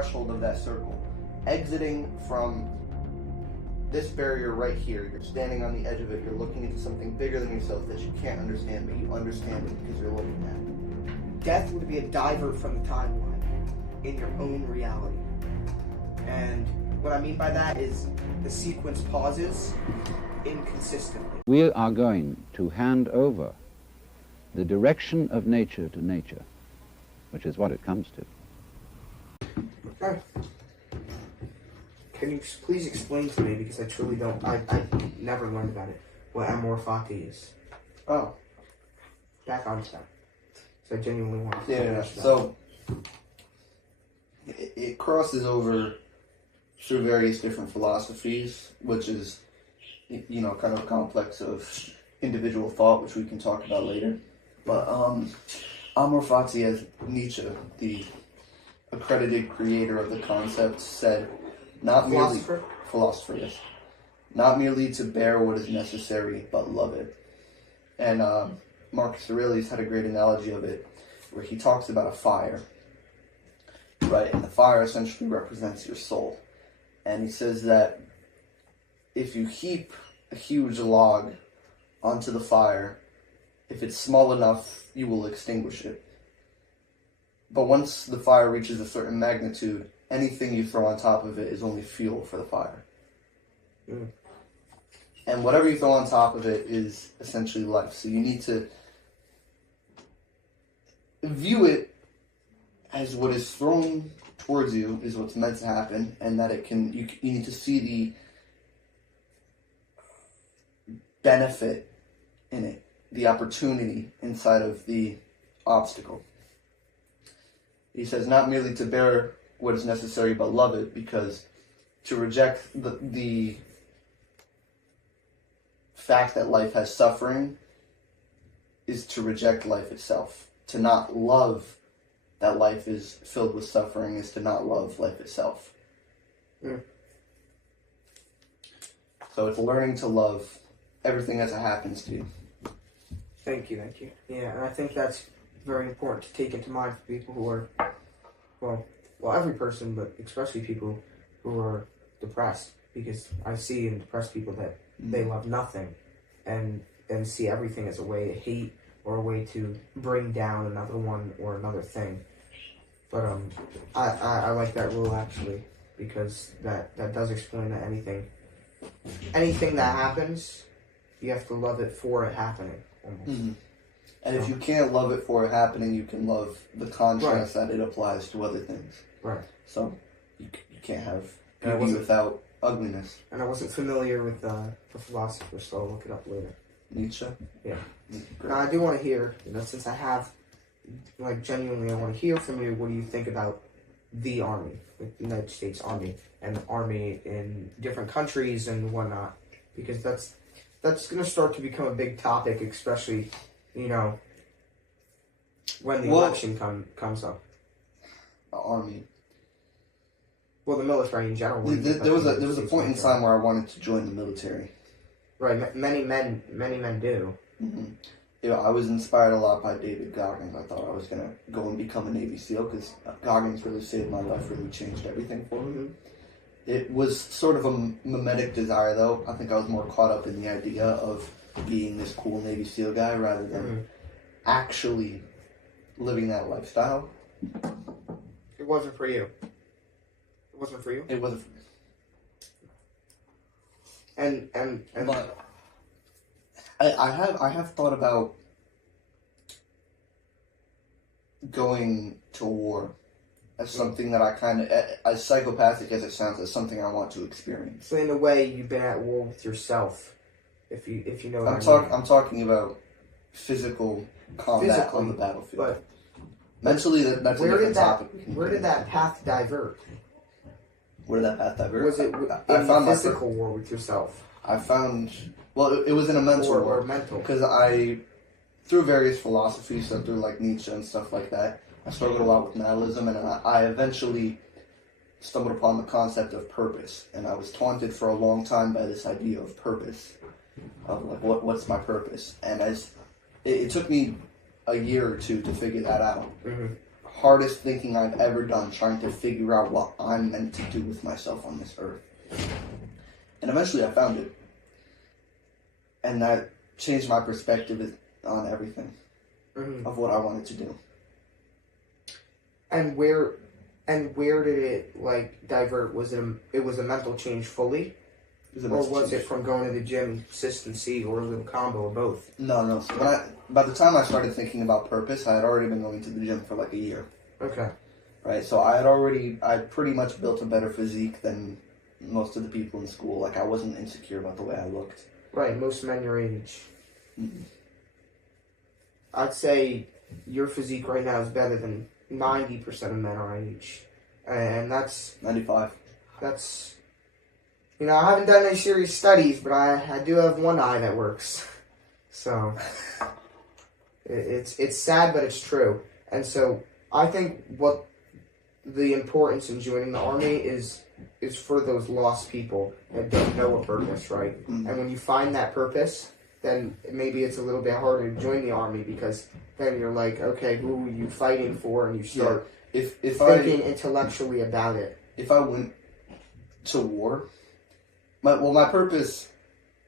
threshold of that circle, exiting from this barrier right here. You're standing on the edge of it. You're looking into something bigger than yourself that you can't understand, but you understand it because you're looking at it. Death would be a diver from the timeline in your own reality. And what I mean by that is the sequence pauses inconsistently. We are going to hand over the direction of nature to nature, which is what it comes to. Okay. Can you please explain to me, because I truly don't, I never learned about it, what amor fati is? Oh. Back on that. So I genuinely want to Yeah, so it crosses over through various different philosophies, which is, you know, kind of a complex of individual thought, which we can talk about later. But amor fati, as Nietzsche, the accredited creator of the concept, said, not merely philosopher, yes, not merely to bear what is necessary, but love it. And Marcus Aurelius had a great analogy of it, where he talks about a fire, right? And the fire essentially represents your soul. And he says that if you heap a huge log onto the fire, if it's small enough, you will extinguish it. But once the fire reaches a certain magnitude, anything you throw on top of it is only fuel for the fire. Mm. And whatever you throw on top of it is essentially life. So you need to view it as what is thrown towards you is what's meant to happen, and that it can, you need to see the benefit in it, the opportunity inside of the obstacle. He says not merely to bear what is necessary, but love it, because to reject the fact that life has suffering is to reject life itself. To not love that life is filled with suffering is to not love life itself. Mm. So it's learning to love everything as it happens to you. Thank you. Yeah, and I think that's very important to take into mind for people who are, well, every person, but especially people who are depressed, because I see in depressed people that they love nothing and see everything as a way to hate or a way to bring down another one or another thing. But I like that rule, actually, because that does explain that anything that happens, you have to love it for it happening, almost. Mm-hmm. And if you can't love it for it happening, you can love the contrast that it applies to other things. Right. So you can't have beauty without ugliness. And I wasn't familiar with the philosopher, so I'll look it up later. Nietzsche? Yeah. Now, I do want to hear, since I have, genuinely, I want to hear from you, what do you think about the Army, like the United States Army, and the Army in different countries and whatnot? Because that's going to start to become a big topic, especially, when the election comes up. The Army. Well, the military in general. There was a point in time where I wanted to join the military. Right, many men do. Mm-hmm. Yeah, I was inspired a lot by David Goggins. I thought I was going to go and become a Navy SEAL because Goggins really saved my life, really changed everything for me. Mm-hmm. It was sort of a mimetic desire, though. I think I was more caught up in the idea of being this cool Navy SEAL guy rather than actually living that lifestyle. It wasn't for you. It wasn't for you? It wasn't for me. And but I have thought about going to war as something that I kind of, as psychopathic as it sounds, as something I want to experience. So in a way, you've been at war with yourself, if you know what I mean. I'm talking about physical combat on the battlefield. But mentally, that's a different topic. Where did that path divert? Where did that path divert? Was it in a physical war with yourself? I found, it was in a mental war. Or mental. Because through various philosophies, so through like Nietzsche and stuff like that, I struggled a lot with nihilism, and I eventually stumbled upon the concept of purpose. And I was taunted for a long time by this idea of purpose, of like, what's my purpose? And it took me a year or two to figure that out. Mm-hmm. hardest thinking I've ever done, trying to figure out what I'm meant to do with myself on this earth. And eventually I found it. And that changed my perspective on everything of what I wanted to do. And where did it like divert? Was it was a mental change fully? Or was it from going to the gym, consistency, or a little combo of both? No. So by the time I started thinking about purpose, I had already been going to the gym for like a year. Okay. Right, so I pretty much built a better physique than most of the people in school. Like, I wasn't insecure about the way I looked. Right, most men your age. Mm-hmm. I'd say your physique right now is better than 90% of men our age. And that's... 95. That's... You know, I haven't done any serious studies, but I do have one eye that works. So, it's sad, but it's true. And so, I think what the importance in joining the Army is for those lost people that don't know a purpose, right? Mm-hmm. And when you find that purpose, then maybe it's a little bit harder to join the Army, because then you're like, okay, who are you fighting for? And you start thinking intellectually about it. If I went to war... My purpose,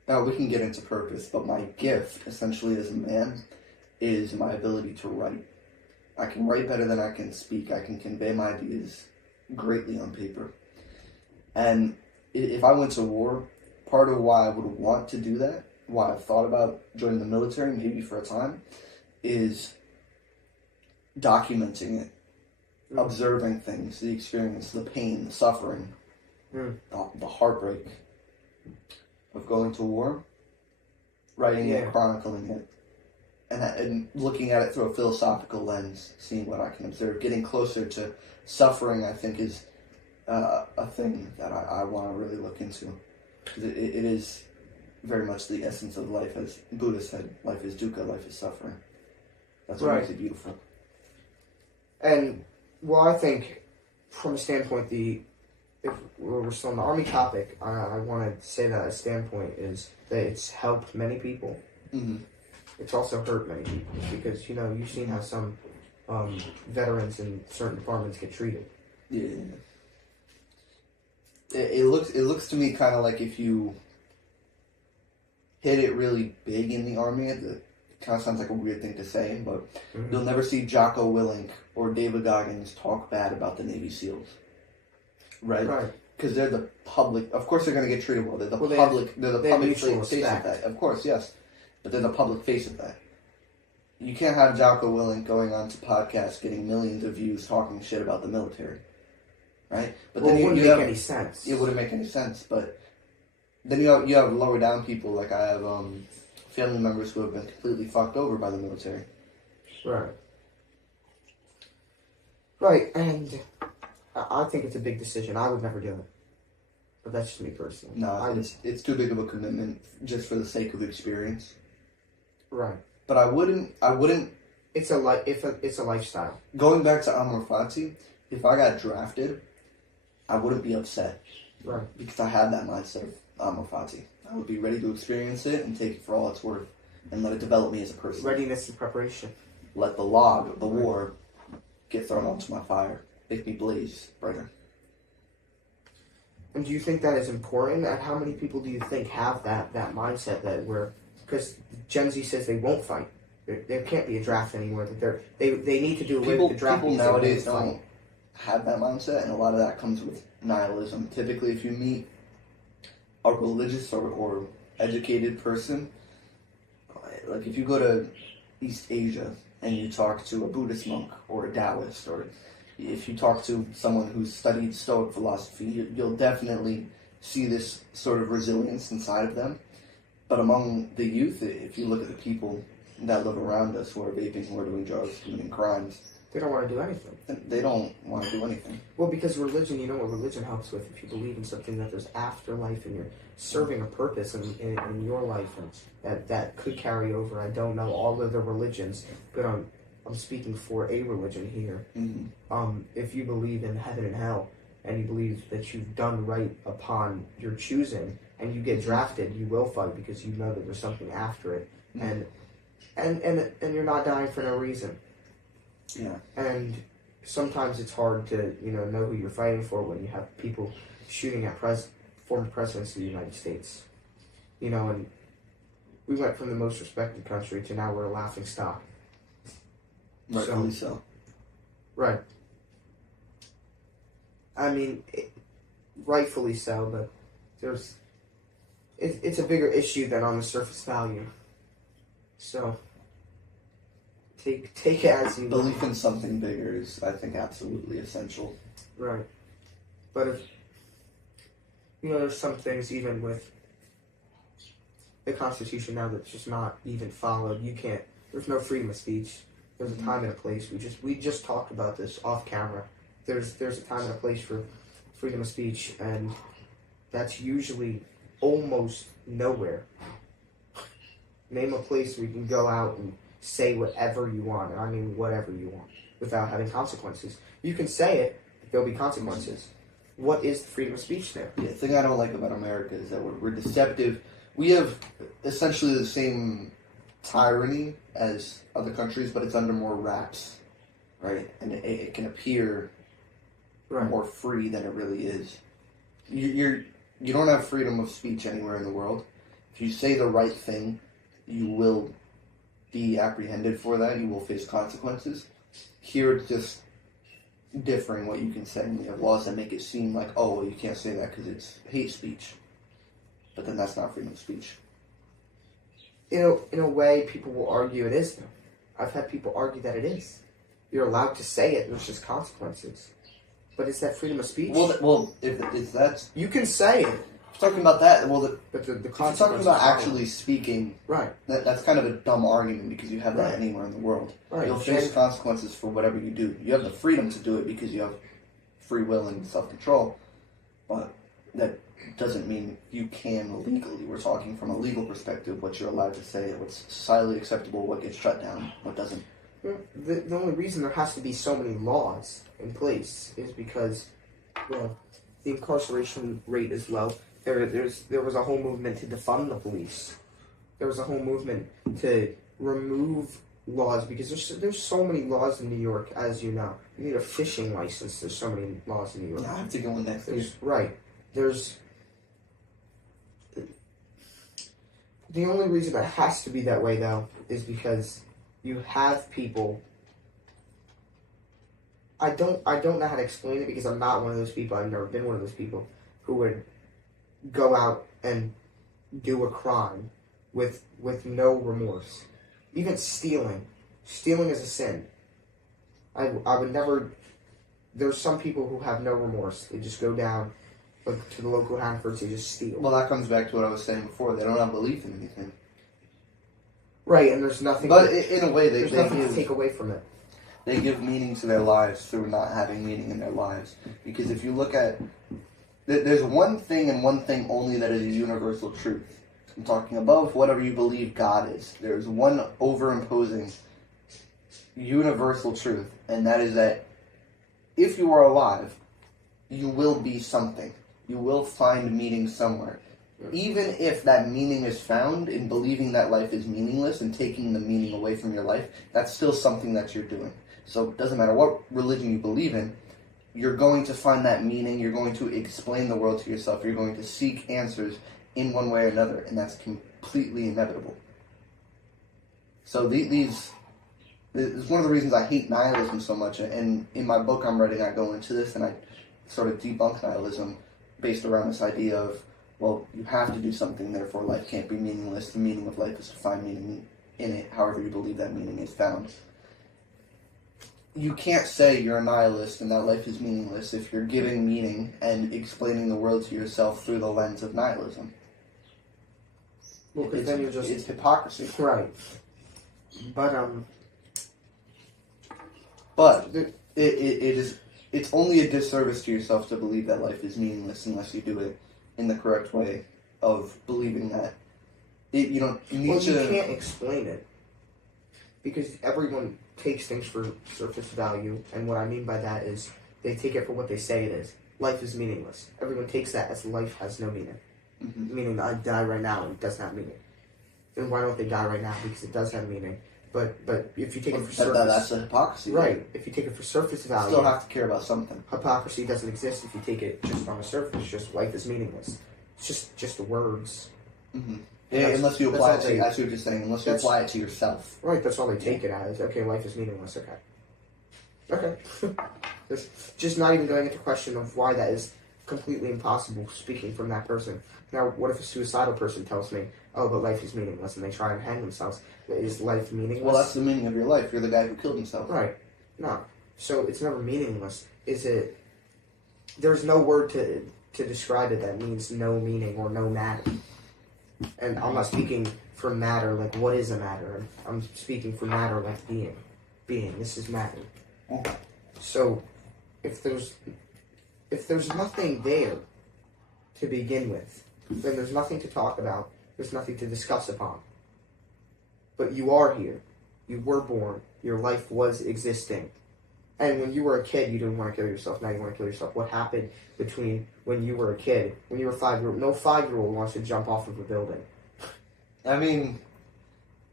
now we can get into purpose, but my gift, essentially as a man, is my ability to write. I can write better than I can speak. I can convey my ideas greatly on paper. And if I went to war, part of why I would want to do that, why I've thought about joining the military, maybe for a time, is documenting it, observing things, the experience, the pain, the suffering, the heartbreak of going to war, writing it, chronicling it, and looking at it through a philosophical lens, seeing what I can observe, getting closer to suffering. I think is a thing that I want to really look into. It is very much the essence of life, as Buddha said. Life is dukkha, life is suffering. That's what makes it beautiful. And well, I think from a standpoint, if we're still on the Army topic, I want to say that a standpoint is that it's helped many people. Mm-hmm. It's also hurt many people, because, you know, you've seen how some veterans in certain departments get treated. Yeah. It looks to me kind of like if you hit it really big in the Army, it kind of sounds like a weird thing to say, but you'll never see Jocko Willink or David Goggins talk bad about the Navy SEALs. Right? Because they're the public. Of course, they're going to get treated well. They're the public. They're the public face of that. Of course, yes, but they're the public face of that. You can't have Jocko Willink going on to podcasts, getting millions of views, talking shit about the military, right? But then it wouldn't make any sense. It wouldn't make any sense. But then you have lower down people. Like I have family members who have been completely fucked over by the military. Right, and I think it's a big decision. I would never do it. But that's just me personally. No, it's too big of a commitment just for the sake of experience. Right. But I wouldn't. It's a lifestyle. Going back to Amor Fati, if I got drafted, I wouldn't be upset. Right. Because I had that mindset of Amor Fati. I would be ready to experience it and take it for all it's worth, and let it develop me as a person. Readiness and preparation. Let the log of the war get thrown onto my fire. Make me blaze brighter. And do you think that is important? And how many people do you think have that mindset because Gen Z says they won't fight. There can't be a draft anymore. That they need to do away with the draft. People nowadays don't have that mindset, and a lot of that comes with nihilism. Typically, if you meet a religious or educated person, like if you go to East Asia and you talk to a Buddhist monk or a Taoist, or if you talk to someone who's studied Stoic philosophy, you'll definitely see this sort of resilience inside of them. But among the youth, if you look at the people that live around us who are vaping, who are doing drugs, committing crimes, they don't want to do anything. They don't want to do anything. Well, because religion, you know what religion helps with? If you believe in something that there's afterlife and you're serving a purpose in your life, and that could carry over. I don't know all of the religions, but I'm speaking for a religion here. Mm-hmm. If you believe in heaven and hell, and you believe that you've done right upon your choosing, and you get drafted, you will fight because you know that there's something after it, mm-hmm. and you're not dying for no reason. Yeah. And sometimes it's hard to know who you're fighting for when you have people shooting at former presidents of the United States. And we went from the most respected country to now we're a laughing stock. Rightfully so. Right. I mean, rightfully so, but it's a bigger issue than on the surface value. So take it as you Belief in something bigger is, I think, absolutely essential. Right. But if there's some things even with the Constitution now that's just not even followed. There's no freedom of speech. There's a time and a place. We just talked about this off camera. There's a time and a place for freedom of speech, and that's usually almost nowhere. Name a place where you can go out and say whatever you want, and I mean whatever you want, without having consequences. You can say it, but there'll be consequences. What is the freedom of speech there? Yeah, the thing I don't like about America is that we're deceptive. We have essentially the same tyranny as other countries, but it's under more wraps, right? And it can appear more free than it really is. You don't have freedom of speech anywhere in the world. If you say the right thing, you will be apprehended for that. You will face consequences. Here, it's just differing what you can say. We have laws that make it seem like, oh, well, you can't say that because it's hate speech. But then that's not freedom of speech. In a way, people will argue it is, though. I've had people argue that it is. You're allowed to say it, there's just consequences. But is that freedom of speech? Well, if that's... You can say it. Talking about that, But the if you're consequences talking about follow. actually speaking, Right. That's kind of a dumb argument because you have that anywhere in the world. Right. You'll face consequences for whatever you do. You have the freedom to do it because you have free will and self-control, but that doesn't mean you can legally. We're talking from a legal perspective, what you're allowed to say, what's societally acceptable, what gets shut down, what doesn't. The only reason there has to be so many laws in place is because, well, the incarceration rate is low. There was a whole movement to defund the police. There was a whole movement to remove laws because there's so many laws in New York, as you know. You need a fishing license. There's so many laws in New York. Yeah, I have to go in next year. There's the only reason it has to be that way, though, is because you have people. I don't know how to explain it because I'm not one of those people. I've never been one of those people who would go out and do a crime with no remorse. Even stealing is a sin. I would never. There's some people who have no remorse. They just go down to the local Hanfords. They just steal. Well, that comes back to what I was saying before. They don't have belief in anything. Right, and there's nothing. But in a way, there's nothing to take away from it. They give meaning to their lives through not having meaning in their lives. Because if you look at... There's one thing and one thing only that is a universal truth. I'm talking above whatever you believe God is. There's one overimposing universal truth, and that is that if you are alive, you will be something. You will find meaning somewhere. Even if that meaning is found in believing that life is meaningless and taking the meaning away from your life, that's still something that you're doing. So it doesn't matter what religion you believe in, you're going to find that meaning, you're going to explain the world to yourself, you're going to seek answers in one way or another, and that's completely inevitable. So this is one of the reasons I hate nihilism so much, and in my book I'm writing, I go into this, and I sort of debunk nihilism based around this idea of, well, you have to do something, therefore life can't be meaningless. The meaning of life is to find meaning in it, however you believe that meaning is found. You can't say you're a nihilist and that life is meaningless if you're giving meaning and explaining the world to yourself through the lens of nihilism. Well, because then you're just... It's hypocrisy. Right. But it's only a disservice to yourself to believe that life is meaningless unless you do it in the correct way of believing that. You can't explain it. Because everyone takes things for surface value, and what I mean by that is they take it for what they say it is. Life is meaningless. Everyone takes that as life has no meaning. Mm-hmm. Meaning that I die right now and it doesn't have meaning. Then why don't they die right now? Because it does have meaning. But if you take it for That, surface, that's a hypocrisy. right? If you take it for surface You value, still have to care about something. hypocrisy doesn't exist if you take it just on the surface. Just life is meaningless. It's just the words. Mm-hmm. Yeah, unless you apply it to, I see what you're saying, unless you apply it to yourself. Right, that's all they take it as. Okay, life is meaningless. Okay. There's just not even going into question of why that is completely impossible, speaking from that person. Now, what if a suicidal person tells me, oh, but life is meaningless, and they try and hang themselves? Is life meaningless? Well, that's the meaning of your life. You're the guy who killed himself. Right. No. So it's never meaningless. Is it... There's no word to describe it that means no meaning or no matter. And I'm not speaking for matter, like what is a matter? I'm speaking for matter like being. Being. This is matter. Okay. So, if there's nothing there to begin with, then there's nothing to talk about. There's nothing to discuss upon. But you are here. You were born. Your life was existing. And when you were a kid, you didn't want to kill yourself. Now you want to kill yourself. What happened between when you were a kid, when you were 5-year-old? No 5-year-old wants to jump off of a building. I mean,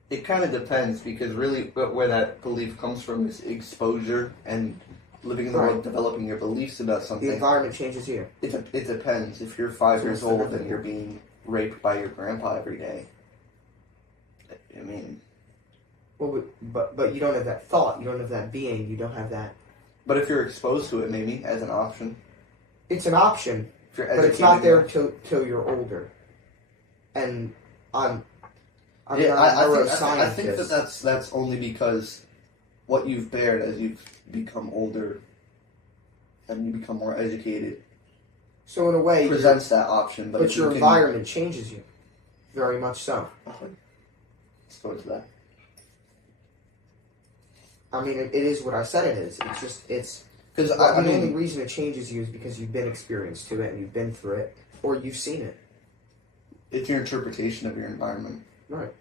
it kind of depends, because really where that belief comes from is exposure and living in the world, developing your beliefs about something. The environment changes you. It depends. If you're 5 years old and you're being raped by your grandpa every day, I mean... Well, but you don't have that thought. You don't have that being. You don't have that... But if you're exposed to it, maybe, as an option. It's an option, but it's not there till you're older. And I think that's only because what you've bared as you've become older and you become more educated. So in a way, presents that option, but your environment changes you, very much so. Let's go into that. I mean, it is what I said it is. It's because the only reason it changes you is because you've been experienced to it and you've been through it, or you've seen it. It's your interpretation of your environment. Right.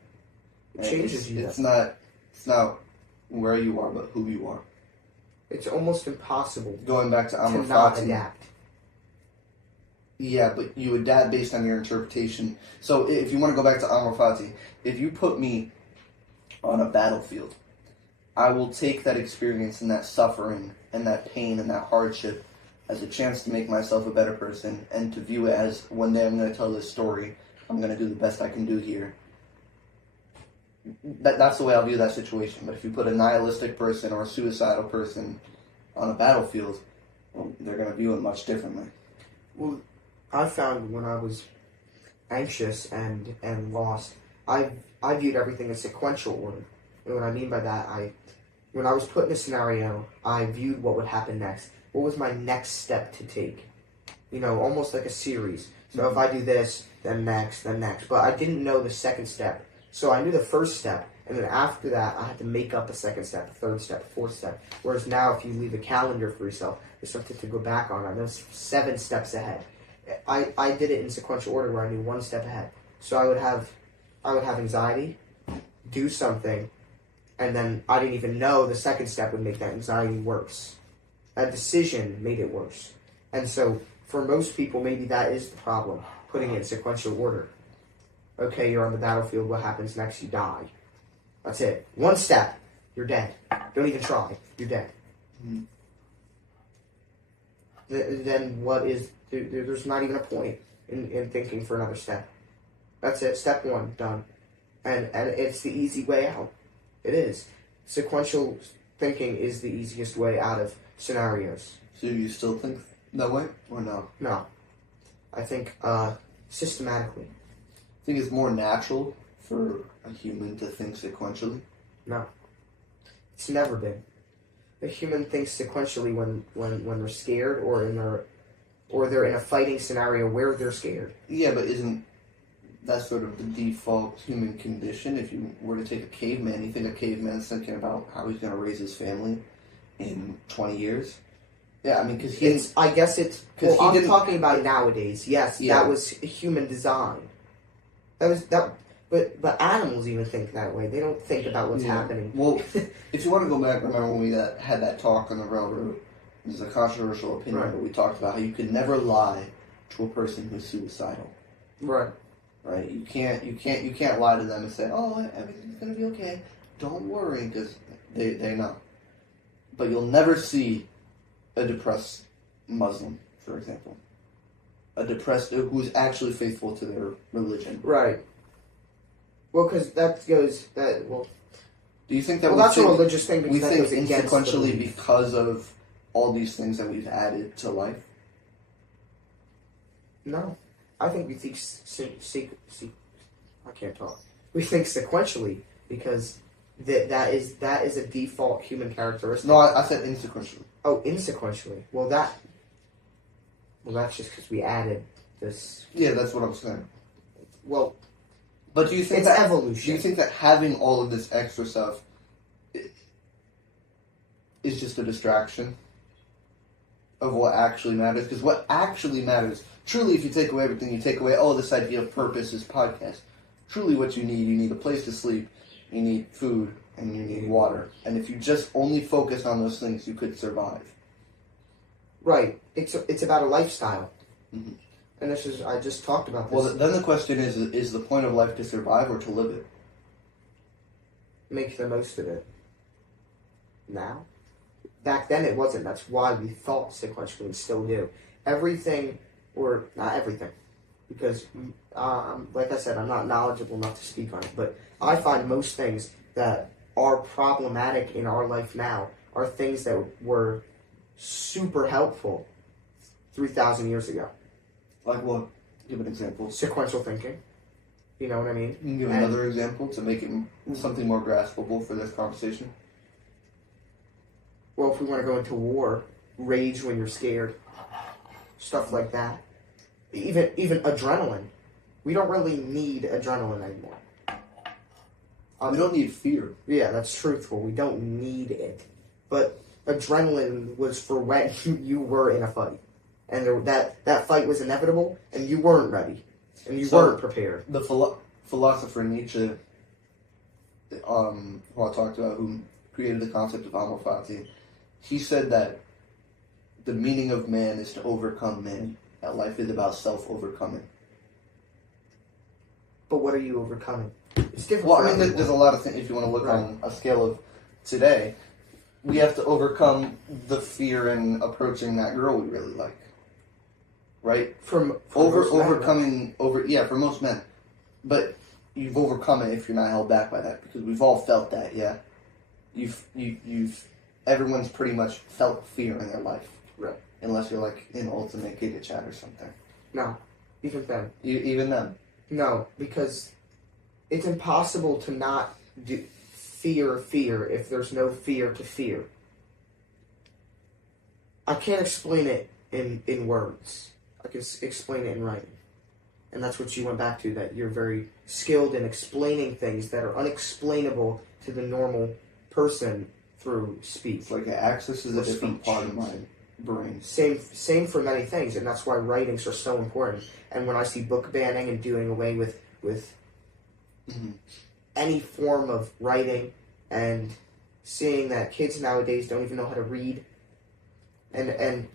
It changes you. It's not where you are, but who you are. It's almost impossible. Going back to Amor not Fati. adapt. Yeah, but you adapt based on your interpretation. So if you want to go back to Amor Fati, if you put me on a battlefield, I will take that experience and that suffering and that pain and that hardship as a chance to make myself a better person and to view it as one day I'm going to tell this story. I'm going to do the best I can do here. That's the way I'll view that situation. But if you put a nihilistic person or a suicidal person on a battlefield, well, they're going to view it much differently. Well, I found when I was anxious and lost, I viewed everything in sequential order. And what I mean by that, when I was put in a scenario, I viewed what would happen next. What was my next step to take? You know, almost like a series. So if I do this, then next, then next. But I didn't know the second step. So I knew the first step, and then after that, I had to make up a second step, a third step, a fourth step. Whereas now, if you leave a calendar for yourself, there's something to go back on. I know 7 steps ahead. I did it in sequential order where I knew 1 step ahead. So I would have anxiety, do something, and then I didn't even know the second step would make that anxiety worse. That decision made it worse. And so, for most people, maybe that is the problem, putting it in sequential order. Okay, you're on the battlefield, what happens next? You die. That's it. 1 step, you're dead. Don't even try, you're dead. Mm-hmm. Then what is... There's not even a point in thinking for another step. That's it, step 1, done. And it's the easy way out. It is. Sequential thinking is the easiest way out of scenarios. So you still think that way, or no? No. I think systematically. I think it's more natural for a human to think sequentially. No. It's never been. A human thinks sequentially when they're scared or they're in a fighting scenario where they're scared. Yeah, but isn't that sort of the default human condition? If you were to take a caveman, you think a caveman's thinking about how he's going to raise his family in 20 years? Yeah, I mean, because he... I guess it's... Well, I'm talking about nowadays. Yes, yeah. That was human design. But animals even think that way. They don't think about what's happening. Well, if you want to go back, remember when we had that talk on the railroad? This is a controversial opinion, right. But we talked about how you could never lie to a person who's suicidal. Right. Right. You can't lie to them and say, "Oh, everything's gonna be okay." don't worry, because they know. But you'll never see a depressed Muslim, for example. A depressed who's actually faithful to their religion. Right. Well, because that goes that well. Do you think that that's a religious thing? Because we that think goes against insequentially the because of all these things that we've added to life? No, I think we think I can't talk. We think sequentially because that is a default human characteristic. No, I said insequentially. Oh, insequentially. Well, that's just because we added this. Yeah, that's what I'm saying. Well, but do you think it's that evolution? Do you think that having all of this extra stuff is just a distraction of what actually matters? Because what actually matters, truly, if you take away everything, you take away, this idea of purpose is podcast. Truly what you need a place to sleep, you need food, and you need water. And if you just only focused on those things, you could survive. Right. It's about a lifestyle. Mm-hmm. And I just talked about this. Well, then the question is the point of life to survive or to live it? Make the most of it. Now? Back then it wasn't. That's why we thought sequentially and still do. Everything, or not everything, because, like I said, I'm not knowledgeable enough to speak on it, but I find most things that are problematic in our life now are things that were super helpful 3,000 years ago. Like what? Give an example. Sequential thinking. You know what I mean? You can give another example to make it something more graspable for this conversation. Well, if we want to go into war, rage when you're scared, stuff like that. Even adrenaline. We don't really need adrenaline anymore. We don't need fear. Yeah, that's truthful. We don't need it. But adrenaline was for when you were in a fight. And that fight was inevitable, and you weren't ready. And you weren't prepared. The philosopher Nietzsche, who I talked about, who created the concept of amor fati, he said that the meaning of man is to overcome man. That life is about self-overcoming. But what are you overcoming? It's different. Well, I mean, there's a lot of things. If you want to look on a scale of today, we have to overcome the fear in approaching that girl we really like. Right? For most men. But you've overcome it if you're not held back by that, because we've all felt that, yeah. Everyone's pretty much felt fear in their life. Right. Unless you're like in Ultimate Giga Chat or something. No. Even then. Even then. No, because it's impossible to not fear if there's no fear to fear. I can't explain it in words. I can explain it in writing. And that's what you went back to, that you're very skilled in explaining things that are unexplainable to the normal person through speech. It's like it accesses a different part of my brain. Same for many things, and that's why writings are so important. And when I see book banning and doing away with mm-hmm. any form of writing, and seeing that kids nowadays don't even know how to read, and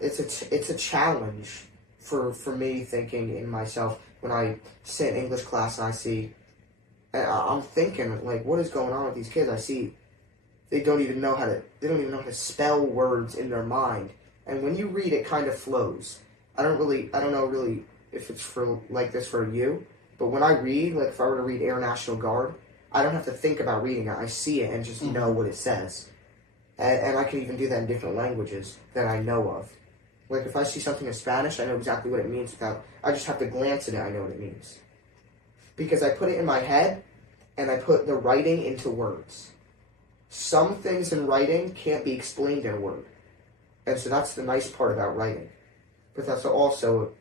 it's a challenge for me thinking in myself when I sit in English class and I see, and I'm thinking like, what is going on with these kids? I see they don't even know how to spell words in their mind, and when you read, it kind of flows. I don't know really if it's for like this for you, but when I read, like if I were to read Air National Guard, I don't have to think about reading it. I see it and just know what it says. And I can even do that in different languages that I know of. Like if I see something in Spanish, I know exactly what it means I just have to glance at it, I know what it means. Because I put it in my head, and I put the writing into words. Some things in writing can't be explained in a word. And so that's the nice part about writing. But that's also,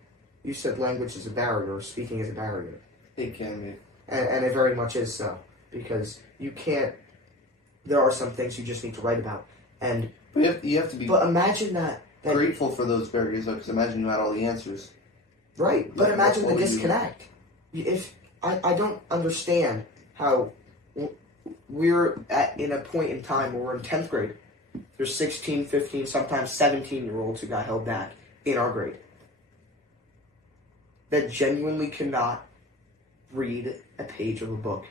you said language is a barrier, or speaking is a barrier. It can be. And it very much is so. Because you can't, there are some things you just need to write about. But you have to be imagine that grateful for those barriers, because imagine you had all the answers. Right, but imagine the disconnect. If I don't understand how we're in a point in time where we're in 10th grade. There's 16, 15, sometimes 17-year-olds who got held back in our grade that genuinely cannot read a page of a book.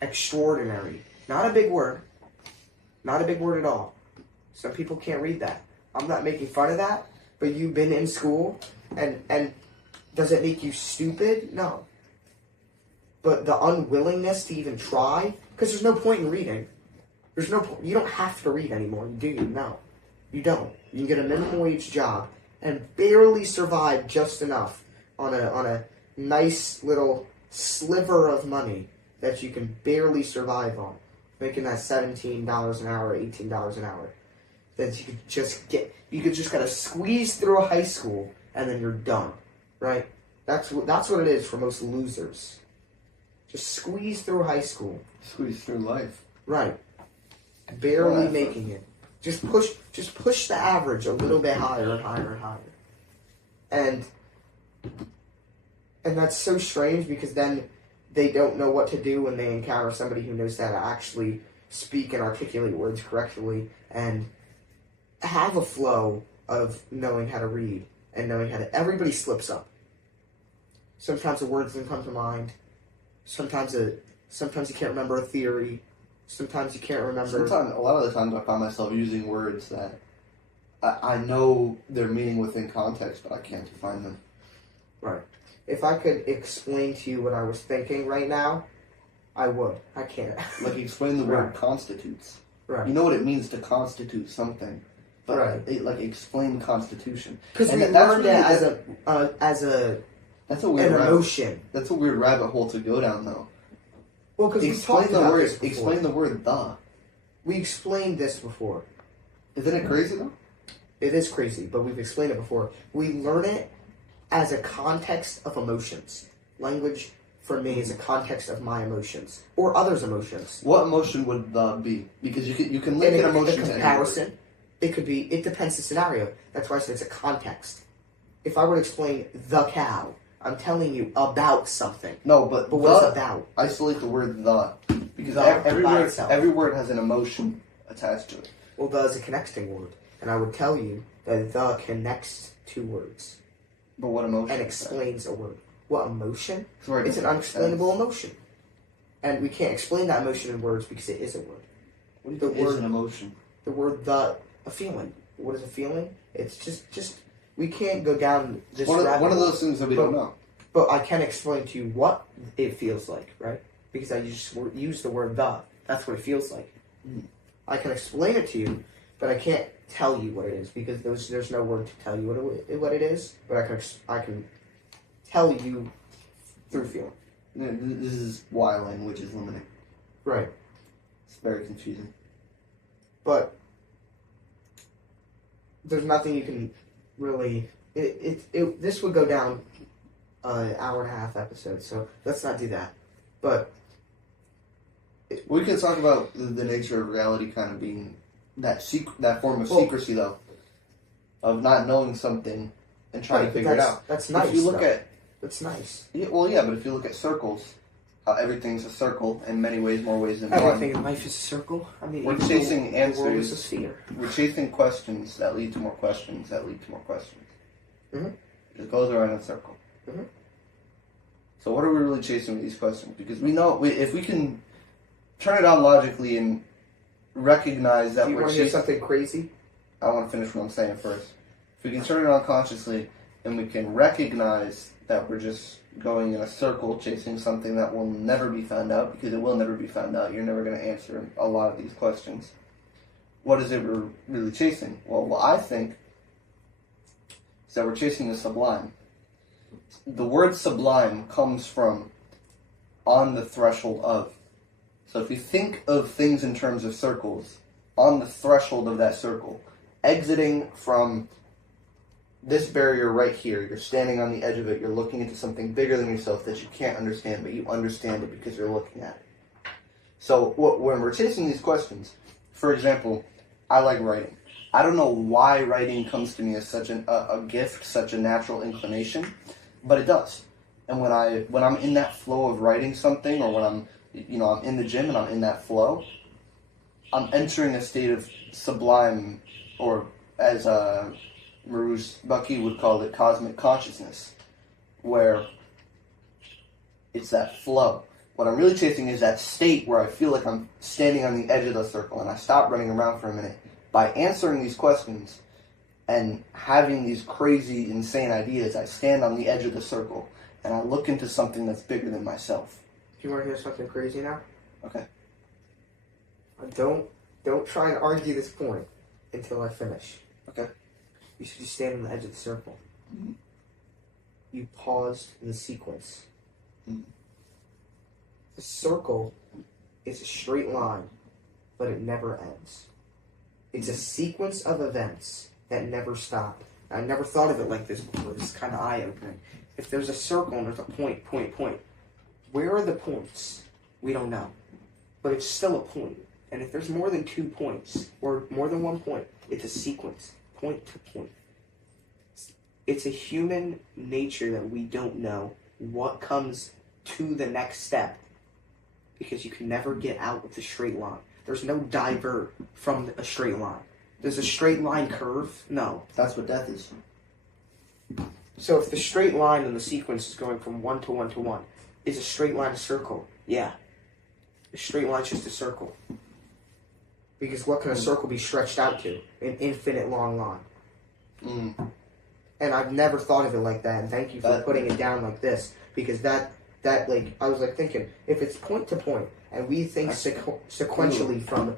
Extraordinary. Not a big word. Not a big word at all. Some people can't read that. I'm not making fun of that, but you've been in school, and does it make you stupid? No. But the unwillingness to even try, because there's no point in reading. There's no point. You don't have to read anymore, do you? No. You don't. You can get a minimum wage job and barely survive just enough on a nice little sliver of money that you can barely survive on, making that $17 an hour, $18 an hour. That you could just gotta squeeze through a high school and then you're done, right? That's what it is for most losers. Just squeeze through high school. Squeeze through life. Right. Barely making it. Just push the average a little bit higher and higher and higher. And that's so strange because then they don't know what to do when they encounter somebody who knows how to actually speak and articulate words correctly and have a flow of knowing how to read and knowing how to... Everybody slips up. Sometimes a word doesn't come to mind. Sometimes you can't remember a theory. Sometimes you can't remember... A lot of the times I find myself using words that I know their meaning within context, but I can't define them. Right. If I could explain to you what I was thinking right now, I would. I can't. Like, explain the word constitutes. Right. You know what it means to constitute something. But, right. Explain constitution. Because we learned it as that's a weird emotion. That's a weird rabbit hole to go down, though. Well, because we talked about this before. Explain the word "the." We explained this before. Isn't it crazy, though? It is crazy, but we've explained it before. We learn it as a context of emotions. Language, for me, is a context of my emotions. Or others' emotions. What emotion would "the" be? Because you can link an emotion to comparison. It could be, it depends the scenario. That's why I said it's a context. If I were to explain the cow, I'm telling you about something. No, but what it's about. Isolate the word "the" because The every word has an emotion attached to it. Well, the is a connecting word, and I would tell you that the connects two words. But what emotion? And explains a word. What emotion? Sorry, it's an unexplainable emotion, and we can't explain that emotion in words because it is a word. What do you think is an emotion? The word a feeling. What is a feeling? It's just we can't go down this rabbit one of those things that we don't know. But I can explain to you what it feels like, right? Because I just use the word "the." That's what it feels like. I can explain it to you, but I can't tell you what it is because there's no word to tell you what it is. But I can tell you through feeling. This is why language is limiting. Right. It's very confusing. But there's nothing you can really... This would go down an hour and a half episode, so let's not do that. But... we can talk about the nature of reality kind of being that form of secrecy, though. Of not knowing something and trying to figure it out. That's nice, if you look at... That's nice. Yeah, well, yeah, but if you look at circles... everything's a circle in many ways, more ways than one. Everything in life is a circle. I mean, we're chasing answers. The world is a sphere. We're chasing questions that lead to more questions that lead to more questions. Mm-hmm. It goes around in a circle. Mm-hmm. So what are we really chasing with these questions? Because we know if we can turn it on logically and recognize that we're chasing... You want to hear something crazy? I want to finish what I'm saying first. If we can turn it on consciously and we can recognize that we're just going in a circle chasing something that will never be found out, because it will never be found out. You're never going to answer a lot of these questions. What is it we're really chasing? Well, what I think is that we're chasing the sublime. The word sublime comes from on the threshold of. So if you think of things in terms of circles, on the threshold of that circle, exiting from this barrier right here, you're standing on the edge of it, you're looking into something bigger than yourself that you can't understand, but you understand it because you're looking at it. So when we're chasing these questions, for example, I like writing. I don't know why writing comes to me as such a gift, such a natural inclination, but it does. And when I'm in that flow of writing something, or when I'm in the gym and I'm in that flow, I'm entering a state of sublime, or as Marouche Bucky would call it, cosmic consciousness, where It's that flow. What I'm really chasing is that state where I feel like I'm standing on the edge of the circle and I stop running around for a minute. By answering these questions and having these crazy, insane ideas, I stand on the edge of the circle and I look into something that's bigger than myself. You want to hear something crazy now? Okay. Don't try and argue this point until I finish. Okay. You should just stand on the edge of the circle. Mm-hmm. You paused the sequence. Mm-hmm. The circle is a straight line, but it never ends. It's a sequence of events that never stop. I never thought of it like this before. This is kind of eye-opening. If there's a circle and there's a point, where are the points? We don't know. But it's still a point. And if there's more than 2 points, or more than 1 point, it's a sequence, point to point. It's a human nature that we don't know what comes to the next step, because you can never get out with a straight line. There's no divert from a straight line. There's a straight line curve? No. That's what death is. So if the straight line in the sequence is going from 1 to 1 to 1, is a straight line a circle? Yeah. A straight line's just a circle. Because what can a circle be stretched out to? An infinite long line. Mm. And I've never thought of it like that, and thank you for putting it down like this, because that like, I was like thinking, if it's point to point, and we think sequentially from,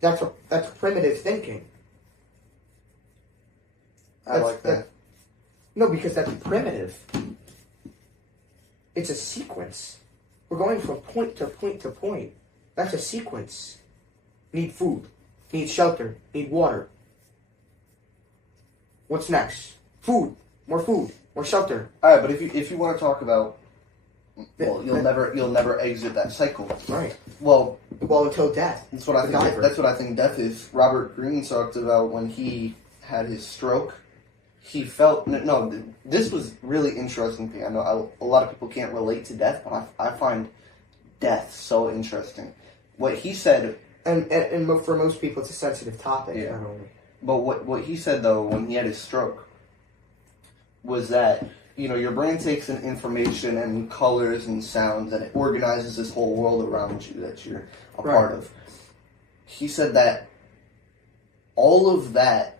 that's primitive thinking. I like that. No, because that's primitive. It's a sequence. We're going from point to point to point. That's a sequence. Need food. Need shelter. Need water. What's next? Food. More shelter. All right, but if you want to talk about, well, you'll never exit that cycle. Right. Well, until death. That's what I think. That's what I think death is. Robert Greene talked about when he had his stroke. He felt this was really interesting thing. I know a lot of people can't relate to death, but I find death so interesting. What he said, and for most people, it's a sensitive topic. Yeah. Not only. But what he said though when he had his stroke was that your brain takes in information and colors and sounds and it organizes this whole world around you that you're a part of. He said that all of that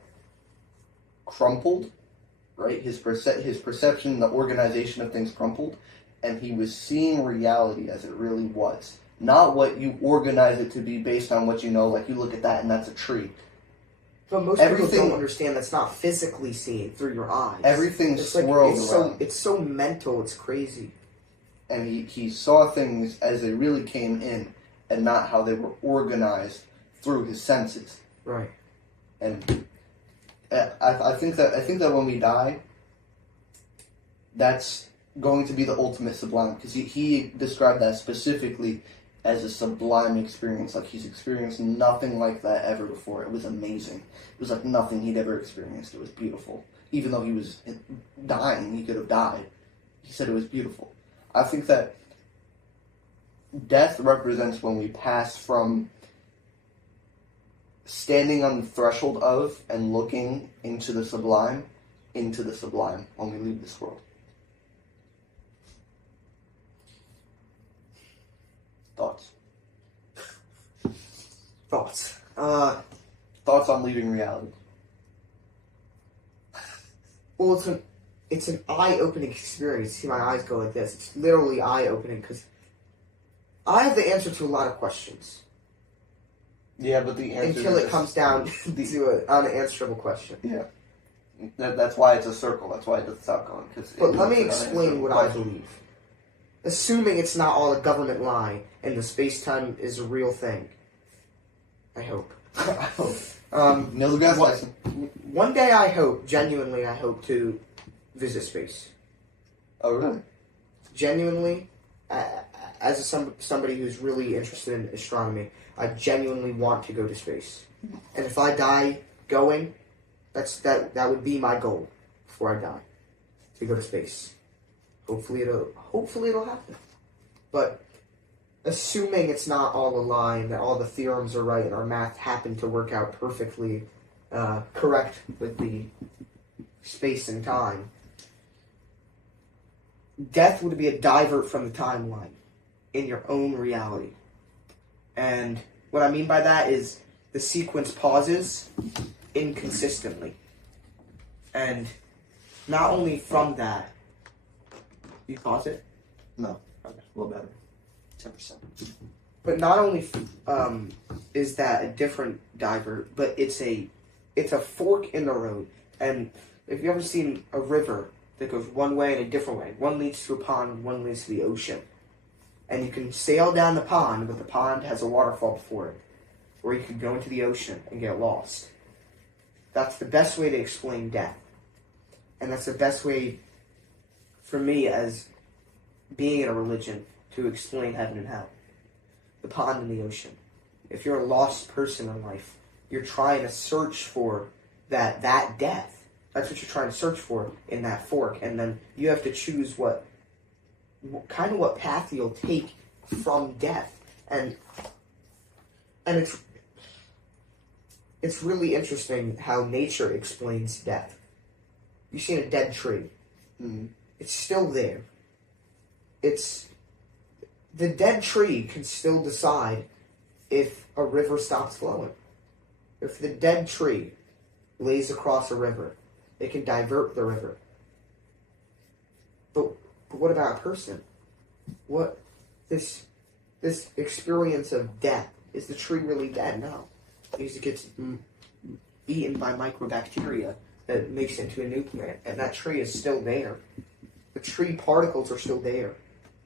crumpled, right? His perception, the organization of things crumpled, and he was seeing reality as it really was. Not what you organize it to be based on what you know, like you look at that and that's a tree. But most people don't understand that's not physically seen through your eyes. Everything's swirled around. It's so mental, it's crazy. And he saw things as they really came in and not how they were organized through his senses. Right. And I think that when we die, that's going to be the ultimate sublime, because he described that specifically as a sublime experience. Like he's experienced nothing like that ever before. It was amazing. It was like nothing he'd ever experienced. It was beautiful. Even though he was dying, he could have died. He said it was beautiful. I think that death represents when we pass from standing on the threshold of and looking into the sublime when we leave this world. Thoughts. Thoughts on leaving reality. Well, it's an eye-opening experience. See my eyes go like this. It's literally eye-opening because I have the answer to a lot of questions. Yeah, but the answer until it comes down to an unanswerable question. Yeah, that's why it's a circle. That's why it doesn't stop going. But let me explain what I believe. Assuming it's not all a government lie and the space-time is a real thing. I hope. Neil deGrasse Tyson. One day genuinely I hope to visit space. Oh, really? Genuinely, as somebody who's really interested in astronomy, I genuinely want to go to space. And if I die going, that would be my goal before I die, to go to space. Hopefully it'll happen. But assuming it's not all a lie and that all the theorems are right and our math happened to work out perfectly correct with the space and time, death would be a divert from the timeline in your own reality. And what I mean by that is the sequence pauses inconsistently. And not only from that, you pause it? No. Okay. A little better. 10%. But not only is that a different divert, but it's a fork in the road. And if you've ever seen a river that goes one way and a different way, one leads to a pond, one leads to the ocean. And you can sail down the pond, but the pond has a waterfall before it. Or you could go into the ocean and get lost. That's the best way to explain death. And that's the best way for me as being in a religion to explain heaven and hell. The pond and the ocean. If you're a lost person in life, you're trying to search for that death. That's what you're trying to search for in that fork. And then you have to choose what path you'll take from death. And it's really interesting how nature explains death. You've seen a dead tree. Mm-hmm. It's still there. The dead tree can still decide if a river stops flowing. If the dead tree lays across a river, it can divert the river. But what about a person? What this experience of death, is the tree really dead? No, because it gets eaten by microbacteria that makes it into a new plant, and that tree is still there. The tree particles are still there.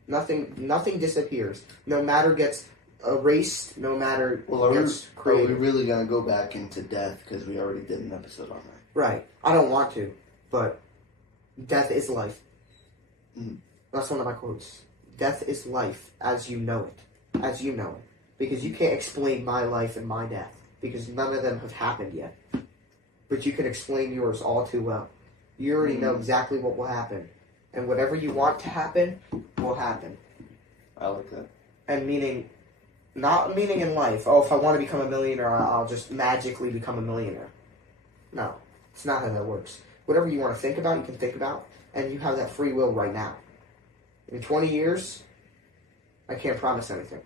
Nothing disappears. No matter gets erased. No matter gets created. Are we really gonna go back into death because we already did an episode on that? Right. I don't want to, but death is life. Mm. That's one of my quotes. Death is life as you know it. As you know it. Because you can't explain my life and my death. Because none of them have happened yet. But you can explain yours all too well. You already know exactly what will happen. And whatever you want to happen, will happen. I like that. And not meaning in life, if I want to become a millionaire, I'll just magically become a millionaire. No. It's not how that works. Whatever you want to think about, you can think about. And you have that free will right now. In 20 years, I can't promise anything.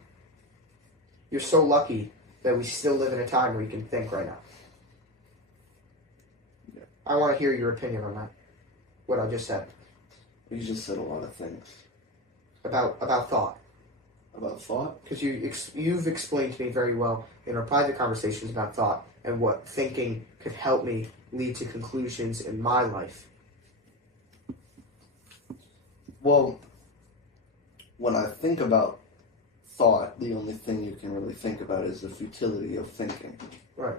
You're so lucky that we still live in a time where you can think right now. Yeah. I want to hear your opinion on that. What I just said. You just said a lot of things. About thought. About thought? Because you've explained to me very well in our private conversations about thought and what thinking could help me lead to conclusions in my life. Well, when I think about thought, the only thing you can really think about is the futility of thinking. Right.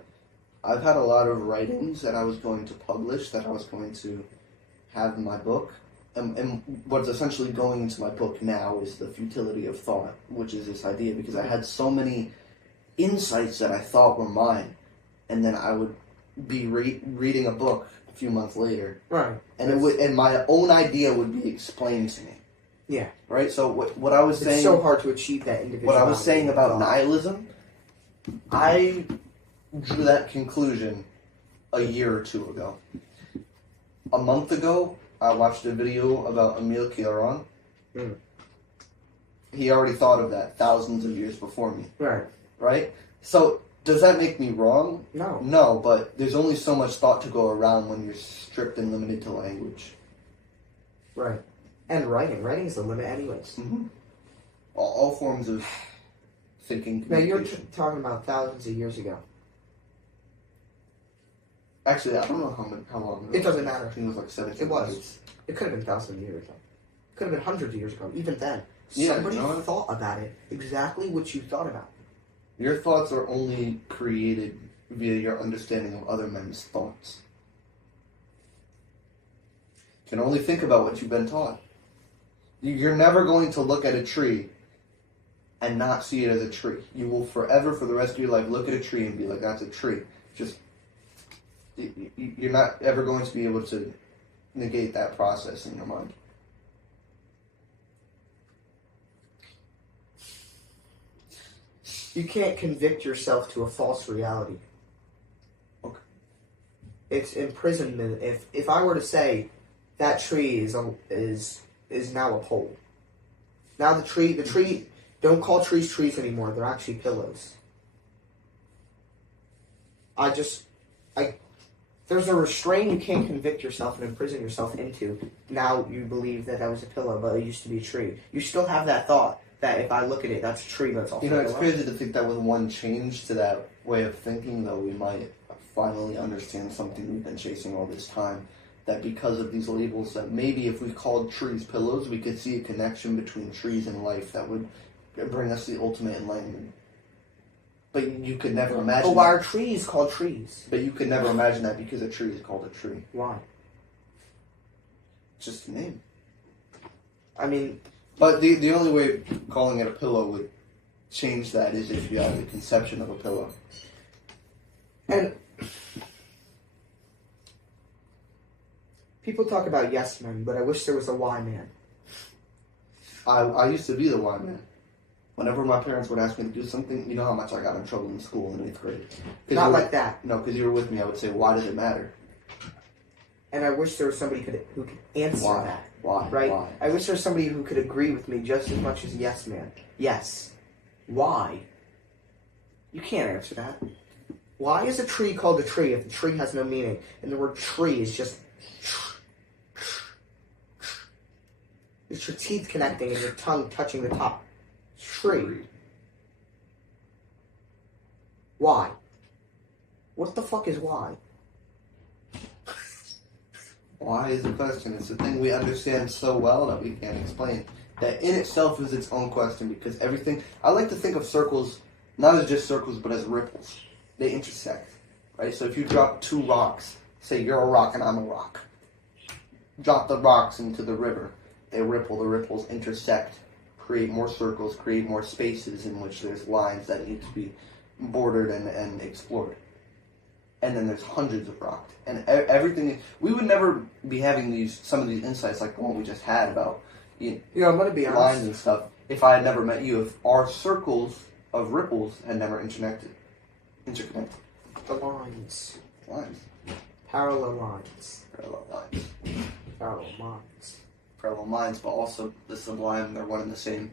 I've had a lot of writings that I was going to publish, that I was going to have in my book. And what's essentially going into my book now is the futility of thought, which is this idea, because I had so many insights that I thought were mine, and then I would be reading a book a few months later, right? And my own idea would be explained to me. Yeah. Right. So what I was saying, it's so hard to achieve that individual. What I was saying about nihilism, I drew that conclusion a year or two ago. A month ago, I watched a video about Emile Cioran. Mm. He already thought of that thousands of years before me. Right. Right? So, does that make me wrong? No. No, but there's only so much thought to go around when you're stripped and limited to language. Right. And writing. Writing is the limit anyways. Mm-hmm. All forms of thinking. Now, you're talking about thousands of years ago. Actually, I don't know how long ago. It doesn't matter. I think it was like 17 It was. years. It could have been thousands of years ago. It could have been hundreds of years ago. Even then. Yeah, somebody thought about it exactly what you thought about. Your thoughts are only created via your understanding of other men's thoughts. You can only think about what you've been taught. You're never going to look at a tree and not see it as a tree. You will forever, for the rest of your life, look at a tree and be like, that's a tree. Just, you're not ever going to be able to negate that process in your mind. You can't convict yourself to a false reality. Okay. It's imprisonment. If I were to say that tree is is now a pole. Now the tree, don't call trees trees anymore. They're actually pillows. There's a restraint you can't convict yourself and imprison yourself into. Now you believe that was a pillow, but it used to be a tree. You still have that thought that if I look at it, that's a tree, but it's also a pillow. It's crazy to think that with one change to that way of thinking, though, we might finally understand something we've been chasing all this time. That because of these labels, that maybe if we called trees pillows, we could see a connection between trees and life that would bring us the ultimate enlightenment. But you could never imagine. But why are trees called trees? But you could never imagine that because a tree is called a tree. Why? It's just a name. I mean... But the only way calling it a pillow would change that is if you have the conception of a pillow. And... people talk about yes men, but I wish there was a why man. I used to be the why man. Whenever my parents would ask me to do something, you know how much I got in trouble in school in 8th grade. Not like that. No, because you were with me, I would say, why does it matter? And I wish there was somebody who could answer Why? that. Why? Right? Why? I wish there was somebody who could agree with me just as much as yes man. Yes. Why? You can't answer that. Why is a tree called a tree if the tree has no meaning? And the word tree is just... it's your teeth connecting and your tongue touching the top. Tree. Why? What the fuck is why? Why is the question? It's the thing we understand so well that we can't explain. That in itself is its own question because everything... I like to think of circles not as just circles but as ripples. They intersect. Right? So if you drop two rocks, say you're a rock and I'm a rock. Drop the rocks into the river. They ripple, the ripples intersect, create more circles, create more spaces in which there's lines that need to be bordered and explored. And then there's hundreds of rocks. And everything, we would never be having some of these insights like the one we just had about I'm going to be honest. lines and stuff if I had never met you, if our circles of ripples had never interconnected. The lines. Lines. Parallel lines. Parallel lines. Parallel lines. Parallel lines, but also the sublime, they're one and the same.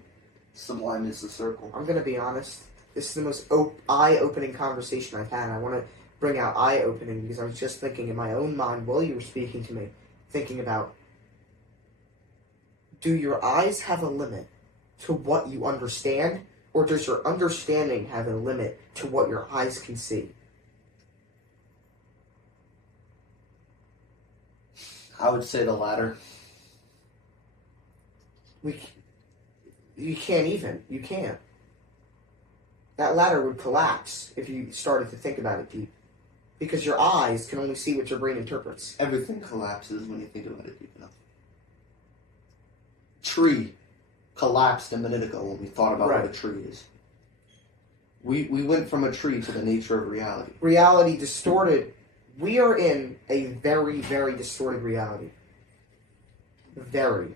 Sublime is the circle. I'm going to be honest. This is the most eye-opening conversation I've had. I want to bring out eye-opening because I was just thinking in my own mind while you were speaking to me, thinking about, do your eyes have a limit to what you understand, or does your understanding have a limit to what your eyes can see? I would say the latter. You can't even. You can't. That ladder would collapse if you started to think about it deep. Because your eyes can only see what your brain interprets. Everything collapses when you think about it deep enough. Tree collapsed a minute ago when we thought about what a tree is. We went from a tree to the nature of reality. Reality distorted. We are in a very, very distorted reality. Very.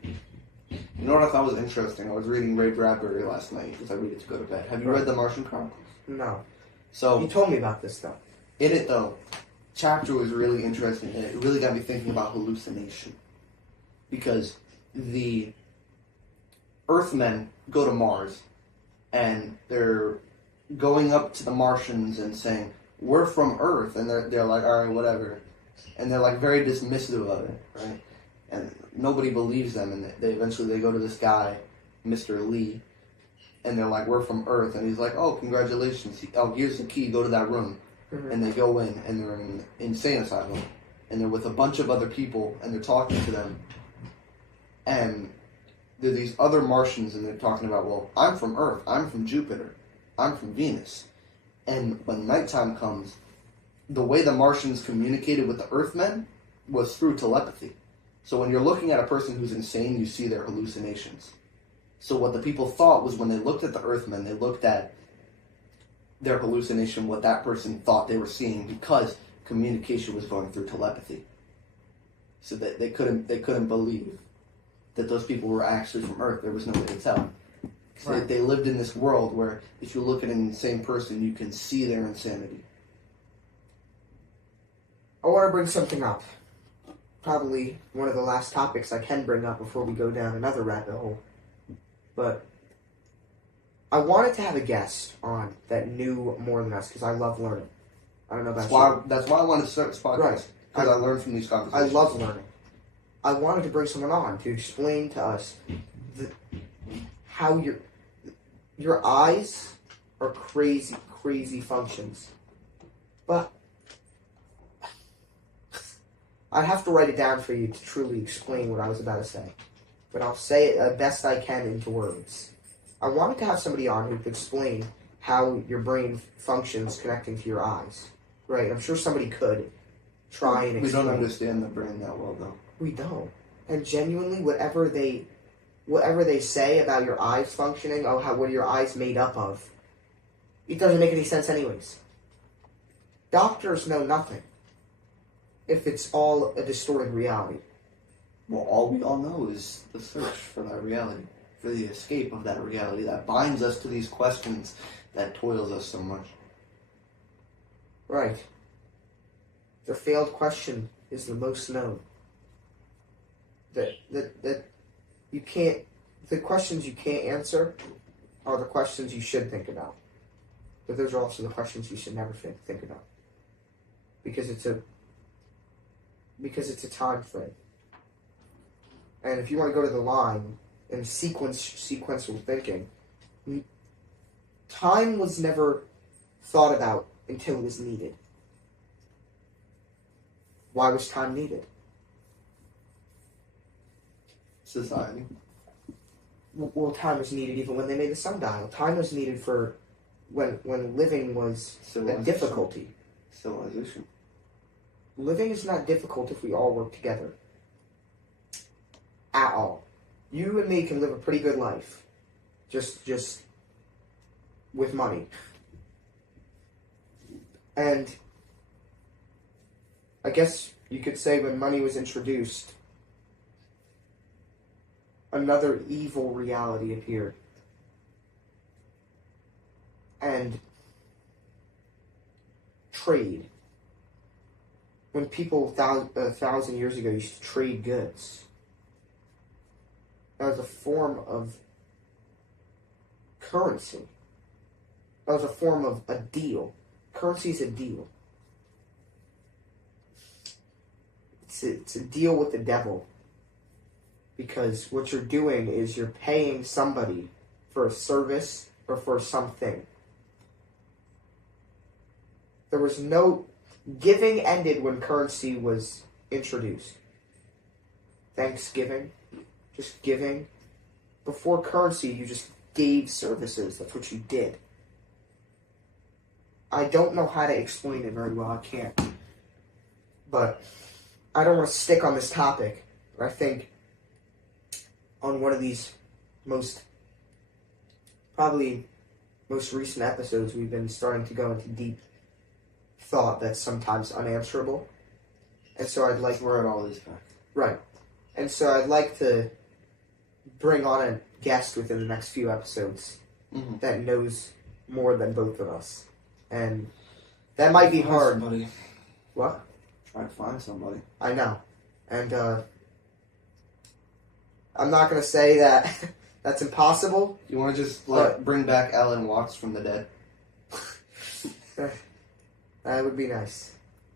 You know what I thought was interesting? I was reading Ray Bradbury last night because I read it to go to bed. Have you read The Martian Chronicles? No. So you told me about this, though. In it, though, chapter was really interesting, and it really got me thinking about hallucination. Because the Earthmen go to Mars, and they're going up to the Martians and saying, we're from Earth, and they're like, all right, whatever. And they're like very dismissive of it, right? And nobody believes them, and they eventually go to this guy, Mr. Lee, and they're like, we're from Earth, and he's like, oh, congratulations, here's the key, go to that room. Mm-hmm. And they go in, and they're in an insane asylum, and they're with a bunch of other people, and they're talking to them, and there are these other Martians, and they're talking about, well, I'm from Earth, I'm from Jupiter, I'm from Venus. And when nighttime comes, the way the Martians communicated with the Earthmen was through telepathy. So when you're looking at a person who's insane, you see their hallucinations. So what the people thought was when they looked at the Earthmen, they looked at their hallucination, what that person thought they were seeing, because communication was going through telepathy. So that they couldn't believe that those people were actually from Earth. There was no way to tell. Right. They lived in this world where if you look at an insane person, you can see their insanity. I want to bring something up. probably one of the last topics I can bring up before we go down another rabbit hole. But I wanted to have a guest on that knew more than us because I love learning. I don't know about you. That's why I wanted to start this podcast. Right. Because I learned from these I conversations. love learning. I wanted to bring someone on to explain to us how your eyes are crazy functions. But I'd have to write it down for you to truly explain what I was about to say. But I'll say it as best I can into words. I wanted to have somebody on who could explain how your brain functions connecting to your eyes. Right? I'm sure somebody could try and explain. We don't understand the brain that well, though. We don't. And genuinely, whatever they say about your eyes functioning, what are your eyes made up of, it doesn't make any sense anyways. Doctors know nothing if it's all a distorted reality. Well, all we all know is the search for that reality, for the escape of that reality that binds us to these questions that toils us so much. Right. The failed question is the most known. That you can't. The questions you can't answer are the questions you should think about. But those are also the questions you should never think about. Because it's a time frame. And if you want to go to the line and sequential thinking, time was never thought about until it was needed. Why was time needed? Society. Well, time was needed even when they made the sundial. Time was needed for when living was a difficulty. Civilization. Living is not difficult if we all work together. At all. You and me can live a pretty good life. Just with money. And I guess you could say when money was introduced, another evil reality appeared. And trade. When people 1,000 years ago used to trade goods, that was a form of currency. That was a form of a deal. Currency is a deal. It's a deal with the devil. Because what you're doing is you're paying somebody for a service or for something. There was no... Giving ended when currency was introduced. Thanksgiving. Just giving. Before currency, you just gave services. That's what you did. I don't know how to explain it very well. I can't. But I don't want to stick on this topic. But I think on one of these probably most recent episodes, we've been starting to go into deep thought that's sometimes unanswerable. And so I'd like... We're at all these facts. Right. And so I'd like to bring on a guest within the next few episodes that knows more than both of us. And that might be hard. Somebody. What? Try to find somebody. I know. And I'm not going to say that that's impossible. You want to just bring back Alan Watts from the dead? That would be nice.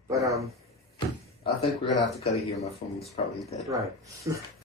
But I think we're going to have to cut it here. My phone's probably dead. right.